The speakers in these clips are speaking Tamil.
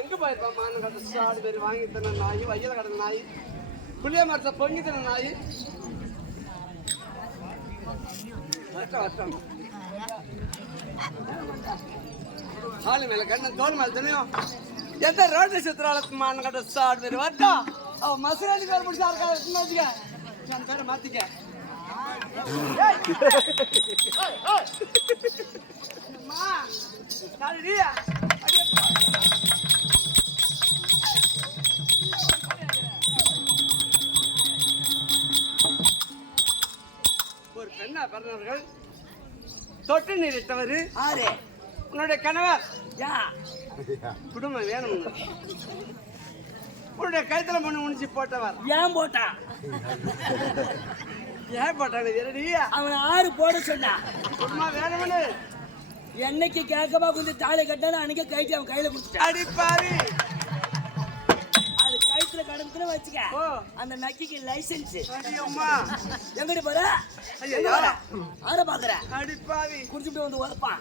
எங்க போயிருப்பா மானு கட்ட சாடு பேர் வாங்கி தன நாய் வயல கடந்த நாய் புளிய மரத்தை பொங்கி தன நாய் வரட்டும் ஆளு மேல கண்ணன் தோல் மேல தெரியும் எந்த ரோட்டு சுத்துறாளுக்கு மானு கட்ட சாடு பேர் வரட்டா அவ மசுராஜி பேர் பிடிச்சா இருக்கா வச்சுக்க நான் பேரை மாத்திக்க ஒரு பெண்ணா பிறந்தவர்கள் தொட்டு நீரிட்டவர் ஆறு உன்னுடைய கணவர் குடும்பம் வேணும் உன்னுடைய கழுத்துல மண்ணு முடிச்சு போட்டவர் ஏன் போட்டா ஏன் போட்டானு அவன் ஆறு போட சொன்னான் குடும்பம் வேணும்னு என்னைக்கு கேட்கமா கொஞ்சம் தாலி கட்டாலும் அன்னைக்கு கைட்டு அவன் கையில கொடுத்துட்டான் அடிப்பாரு அது கழுத்துல கடந்துன்னு வச்சுக்க அந்த நக்கிக்கு லைசன்ஸ் எங்கிட்ட போற ஆற பாக்குற அடிப்பாவி குடிச்சுட்டு வந்து உதப்பான்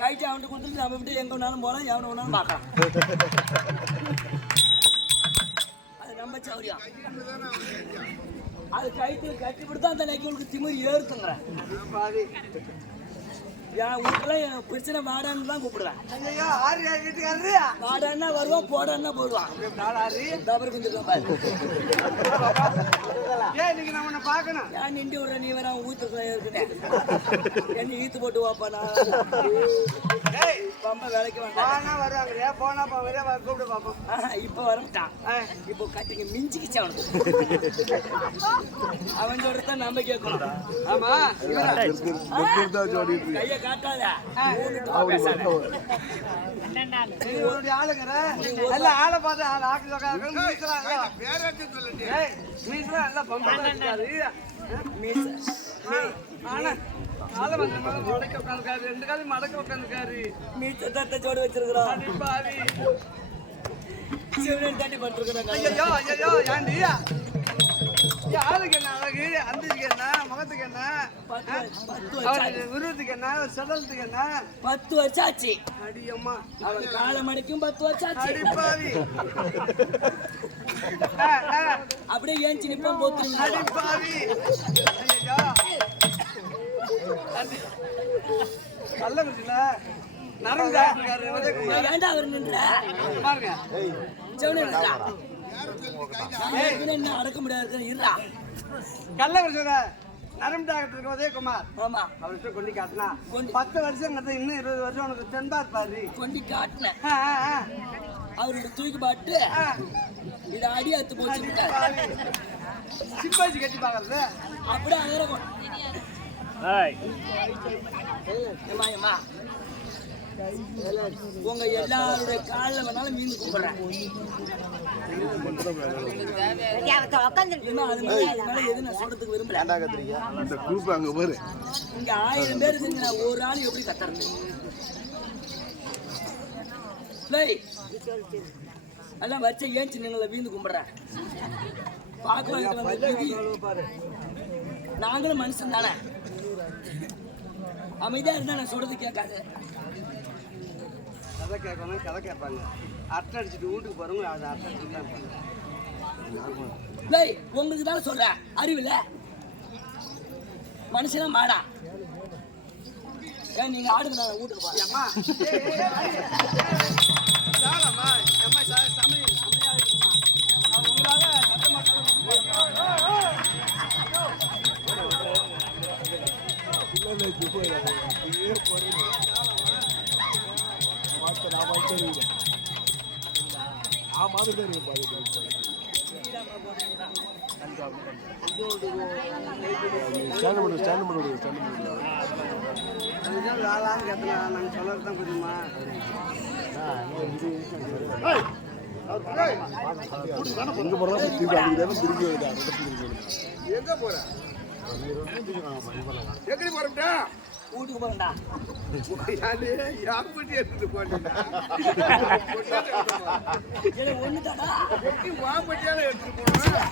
கைட்டு அவன்கிட்ட கொடுத்துட்டு நம்ம விட்டு எங்க வேணாலும் போலாம் எவன வேணாலும் பாக்கலாம் அது நம்ம சௌரியம் அது கைத்துல கட்டி கொடுத்தா அந்த நக்கிகளுக்கு திமிர் ஏறுத்துங்கிற என் வீட்டுல பிரச்சனை வாடான்னு தான் கூப்பிடுவேன் வாடான்னா வருவான் போடான்னா போடுவான் டபர் கொஞ்சம் பாக்கணும் ஏன் நின்று விடுற நீ வேற ஊத்துக்குள்ள இருக்குனேன் என்ன ஈத்து போட்டு வாப்பா நான் பம்ப வேலைக்கு வருவாங்க போனா கூப்பிட்டு பாப்போம் இப்ப வரட்டான் இப்போ கட்டிங்க மிஞ்சிக்கிச்சு அவனுக்கு அவன் சொல்றத நம்ம கேட்கணும் ஆமா கைய காட்டாத ஆளுங்கிற நல்ல ஆளை பார்த்து ஆள் ஆக்கி மடக்க உட்காந்துருக்காரு ரெண்டு காலையும் மடக்க உட்காந்துருக்காரு மீச்ச தட்டை சோடு வச்சிருக்கிறோம் சிவனன் தட்டி பட்டிருக்கிறோம் ஐயோ ஐயோ ஏண்டி ஆளுக்கு என்ன அழகு அந்திக்கு என்ன முகத்துக்கு என்ன விருதுக்கு என்ன சடலத்துக்கு என்ன 10 வருஷம் ஆச்சு அடியம்மா அவன் கால மணிக்கும் 10 வருஷம் ஆச்சு அடிப்பாவி அப்படியே ஏஞ்சி நிப்பான் போத்து அடிப்பாவி ஐயோ நல்ல குடில நரம்பு ஏண்டா அவர் நின்ற பாருங்க என்ன அடக்க முடியாது இருடா கல்ல குடிச்சத நரம்பு டாக்டருக்கு உதயகுமார் ஆமா அவர்கிட்ட கொண்டு காட்டினா 10 வருஷம் இன்னும் 20 வருஷம் உனக்கு தென்பா இருப்பாரு கொண்டு காட்டினேன் அவரோட தூக்கி பாட்டு இதை அடி அத்து போச்சு சிப்பாச்சி கட்டி பாக்குறது அப்படியே அகரகம் உங்க எல்லாருடைய காலில் வேணாலும் மீன் கூப்பிடுறேன் சொல்றதுக்கு விரும்பல இங்க 1000 பேர் இருக்குங்க ஒரு ஆள் எப்படி கத்துறது எல்லாம் வச்ச ஏஞ்சி நீங்கள வீந்து கும்பிடுறேன் பார்க்கலாம் நாங்களும் மனுஷன் தானே அமைதியா இருந்தா நான் சொல்றது கேட்காது கதை கேட்கணும் கதை கேட்பாங்க அட்டை அடிச்சுட்டு வீட்டுக்கு போறவங்க அதை அட்டை அடிச்சுட்டு உங்களுக்கு தான் சொல்றேன் அறிவில்ல மனுஷனா மாடா ஏன் நீங்க ஆடுங்க நான் வீட்டுக்கு நாங்கள் சொல்லதான் புரியுமா எங்க போற எங்கடி போறா வீட்டுக்கு போறா யாப்பட்டி எடுத்துட்டு போட்டா ஒண்ணுதாடா மாம்பட்டியால எடுத்துட்டு போனா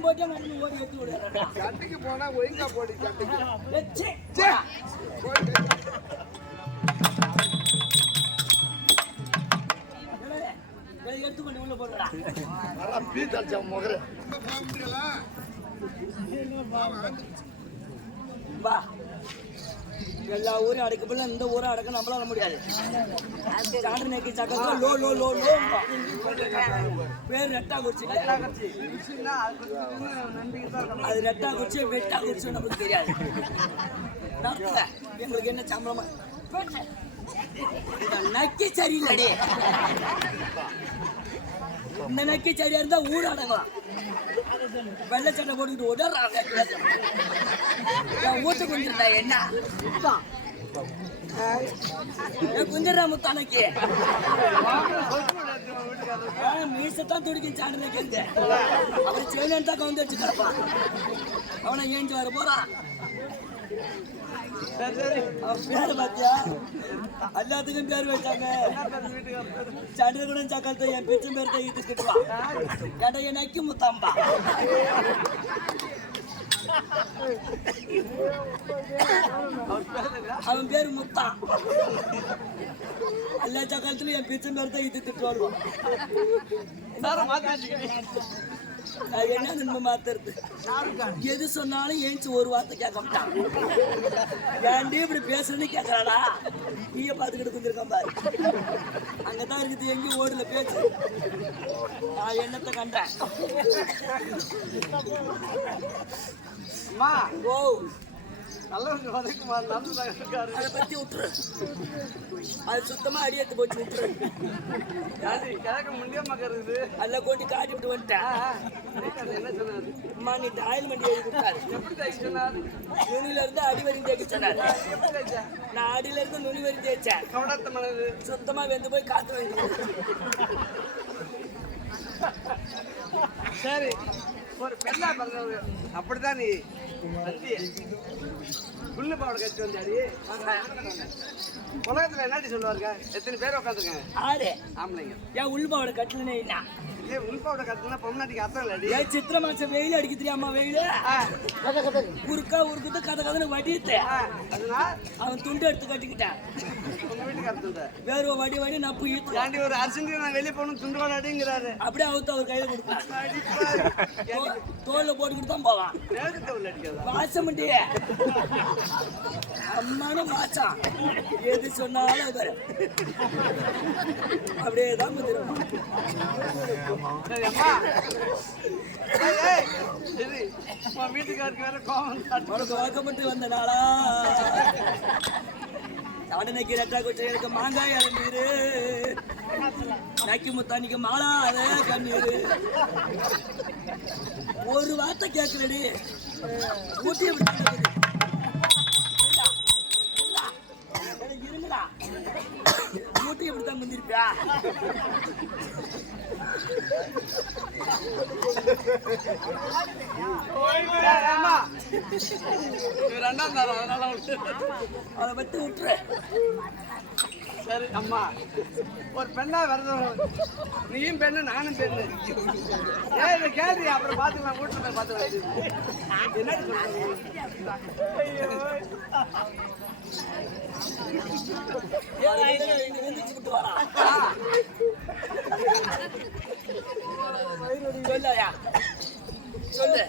நான் போட்டே நான் ஓடி எடுத்து விடுறேன்டா. சண்டைக்கு போனா ஒழுங்கா போடி சண்டைக்கு. வெச்சு போடி. எடுத்து கொண்டு உள்ள போடுறா. நல்லா பீட் அடிச்சா முகர வா எல்லா ஊரையும் அடைக்கப்படல இந்த ஊரை அடக்க நம்மளால முடியாது. சாண்டர் நேக்கி சக்கா லோ லோ லோ லோ பேர் ரெட்டா குச்சி. அது ரெட்டா குச்சி வெட்டா குச்சி நமக்கு தெரியாது. நடத்துல எங்களுக்கு என்ன சம்பளமா நக்கி சரியில்லடி. இந்த நக்கி சரியா இருந்தா ஊர் அடங்கலாம். வெள்ளை சட்டை போட்டுக்கிட்டு ஓடுறாங்க. ஊத்துக்கு வந்துருந்தா என்ன குஞ்சிரா முத்தானக்கு மீசத்தான் துடிக்கும் சாண்டனை கேங்க. அவன் செயினன் தான் கவுந்து வச்சு கிடப்பான். அவனை ஏஞ்சி வர போறான். அவன் பேரு பாத்தியா எல்லாத்துக்கும் பேர் வச்சாங்க. சண்டகுடன் சக்கரத்தை என் பிச்சை பேர்த்த இதுக்கிட்டுவான். கடைய நக்கி முத்தாம்பா. அவன் பேரு முத்தான். எல்லா சக்கரத்திலும் என் பிச்சை பேர்த்த இது திட்டு வருவான். என்ன நன்மை மாத்துறது? எது சொன்னாலும் ஏஞ்சி ஒரு வார்த்தை கேட்க மாட்டான். ஏன்டி இப்படி பேசுறேன்னு கேட்கறாடா. நீய பாத்துக்கிட்டு வந்துருக்கான் பாரு. அங்கதான் இருக்குது எங்கேயும் ஓடல பேச்சு. நான் என்னத்தை கண்டேன். ஓ நல்ல அதை பத்தி விட்டுரு. அது சுத்தமா அடியத்து போச்சு விட்டுரு. கேட்க முடியாம இருக்குது. எல்லாம் கொண்டு காட்டி விட்டு வந்துட்டேன். என்ன சொன்னாரு? அம்மா நீ ஆயில் மண்டி எழுதி கொடுத்தாரு. எப்படி தைக்க சொன்னாரு? நுனில இருந்து அடி வரைக்கும் தேய்க்க சொன்னாரு. எப்படி தைச்சா? நான் அடியில இருந்து நுனி வரைக்கும் தேய்ச்சேன். கவனத்தை மனது சுத்தமா வெந்து போய் காத்து வந்து. சரி ஒரு பெண்ணா பிறந்தவங்க அப்படிதான் நீ வந்து புல்லு பாவடை கட்டி வந்தாடி. உலகத்துல என்னடி சொல்லுவாருங்க? எத்தனை பேர் உட்காந்துருக்காங்க? ஆறு ஆம்பளைங்க. ஏன் உள்பாவோட கட்டலனே என்ன? ஏன் உள் பாவடை கட்டுனா பொம்னாட்டிக்கு அர்த்தம் இல்லடி. ஏன் சித்திர மாசம் வெயில் அடிக்க தெரியாமா? வெயிலு உருக்கா உருக்குது கதை கதன்னு வடித்து அதனால அவன் துண்டு எடுத்து கட்டிக்கிட்டான். உங்க வீட்டுக்கு அர்த்தம் வேறு வடி வடி நப்பு ஈத்து தாண்டி ஒரு அர்ஜென்டினா நான் வெளியே போகணும் துண்டு அடிங்கிறாரு. அப்படியே அவுத்து அவர் கையில கொடுப்பான். தோல்ல போட்டுக்கிட்டு தான் போவான். அடிக்காதா? வாசம் அம்மான மாச்சான் எது சொன்னாலும் அது அப்படியே தான் வந்துருவான். சரி அம்மா சரி உன் வீட்டுக்காருக்கு வேற கோவம் உனக்கு வாக்கப்பட்டு வந்த நாளா சாடனைக்கு ரெட்டா கொச்சை எனக்கு மாங்காய் அலம்பீரு நக்கி முத்தானிக்கு மாளாத கண்ணீரு. ஒரு வார்த்தை கேட்கலடி ஊட்டிய இருங்கடா ஊட்டி எப்படித்தான் முந்திருப்பியா? அதை பத்தி விட்டுரு. சரி அம்மா ஒரு பெண்ணா வரணும். நீயும் பெண்ணு நானும் பெண்ணு. ஏன் இதை கேள்வி அப்புறம் பார்த்துக்கலாம். வீட்டுல போய் பார்த்துக்கலாம். என்ன சொல்லு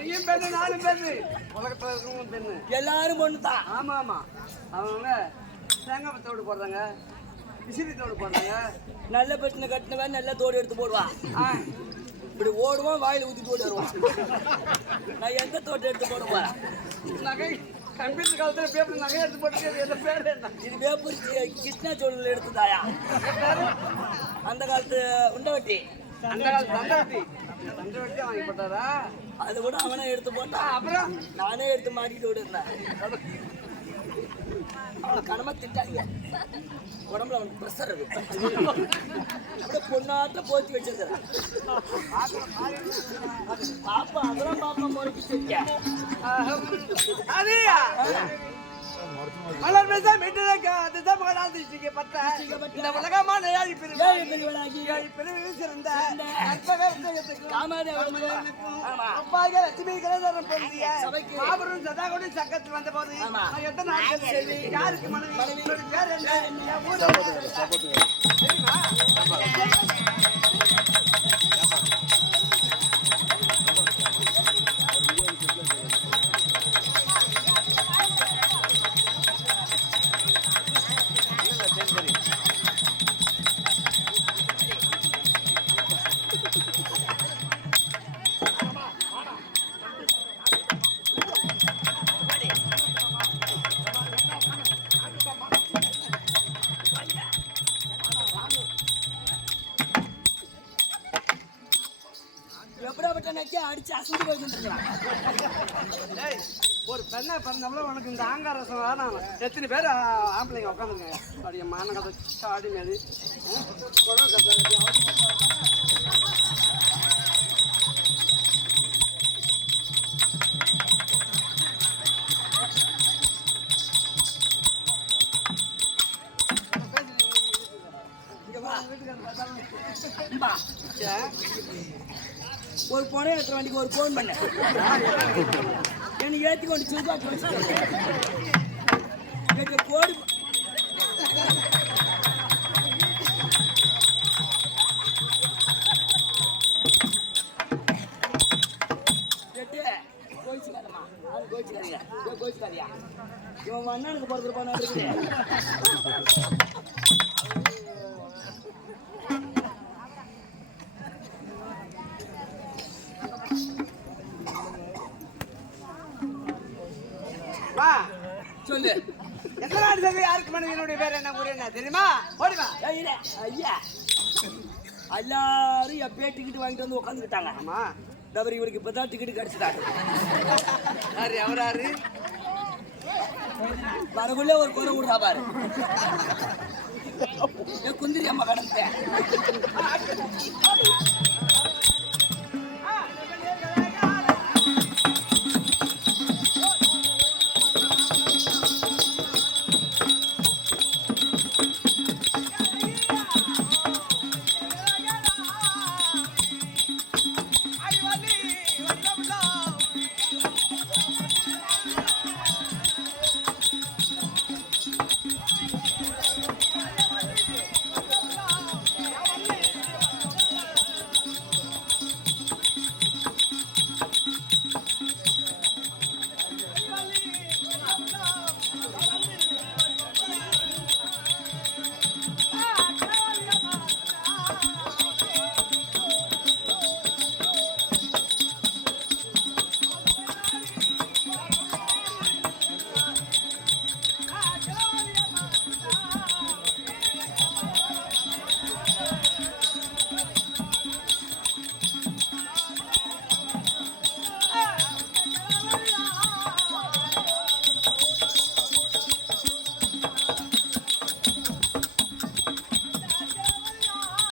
நீயும் பெண்ணு நானும் பெண்ணு. உலகத்துல இருக்கவும் பெண்ணு. எல்லாரும் ஒண்ணுதான். ஆமா ஆமா அவங்க தேங்காய் தோடு போடுறாங்க, விசிறி தோடு போடுறாங்க. நல்ல பெட்டின கட்டினவன் நல்ல தோடு எடுத்து போடுவான். இப்படி ஓடுவான் வாயில ஊத்தி போட்டு வருவான். நான் எந்த தோட்டம் எடுத்து போட போறேன்? நகை கம்ப்யூட்டர் காலத்துல பேப்பர் நகை எடுத்து போட்டு என்ன பேர் என்ன? இது பேப்பர் கிருஷ்ணா சோழல் எடுத்துதாயா? அந்த காலத்து உண்டவட்டி. அந்த காலத்து தண்டவட்டி தண்டவட்டி வாங்கி போட்டாரா? அது கூட அவனே எடுத்து போட்டான். அப்புறம் நானே எடுத்து மாட்டிட்டு விடுறேன். அவனை கனமா திட்டாங்க. உடம்புல அவனுக்கு ப்ரெஷர் இருக்கு. அப்படியே பொண்ணாட்ட போத்தி வச்சிருக்கிறேன். பாப்பா அதெல்லாம் பாப்பா முறைக்கு தெரியா? அதையா மலர் பேச மீட்டதற்கா அதுதான் மகளால் திருஷ்டிக்கு பட்ட இந்த உலகமான ஏழு பிரிவுகளாகி பிரிவில் சிறந்த நட்பவே உலகத்துக்கும் காமாதேவனுக்கும் அப்பாக லட்சுமி கலதரம் பொருந்திய மாபெரும் சதாகுடி சக்கத்தில் வந்த போது நான் எத்தனை நாட்கள் யாருக்கு மனைவி பேர் என்ன என் ஊர் தெரியுமா? எப்படிப்பட்ட நக்கே அடிச்சு அசந்து போயிட்டு ஏய், ஒரு பெண்ணை பிறந்தவள உனக்கு இந்த ஆங்காரசம் வேணாம். எத்தனை பேர் ஆம்பளைங்க உட்காந்துருங்க அப்படியே மான கதை ஆடி மேலே ஒரு போனே எடுத்துற வண்டிக்கு ஒரு போன் பண்ண எனக்கு ஏற்றி கொண்டு சுருக்கா கோடி இவன் அண்ணனுக்கு பிறகு போனா சொல்லு எத்தனை நாடு சங்க யாருக்கு மனைவி என்னுடைய பேர் என்ன ஊர் என்ன தெரியுமா? ஓடிவா. ஐயா எல்லாரும் எப்பயே டிக்கெட் வாங்கிட்டு வந்து உட்காந்துக்கிட்டாங்க. ஆமா, தவிர இவருக்கு இப்பதான் டிக்கெட் கிடைச்சிட்டாங்க. யாரு எவராரு வரக்குள்ளே ஒரு குறை விடுறா பாரு. குந்திரி அம்மா கடந்த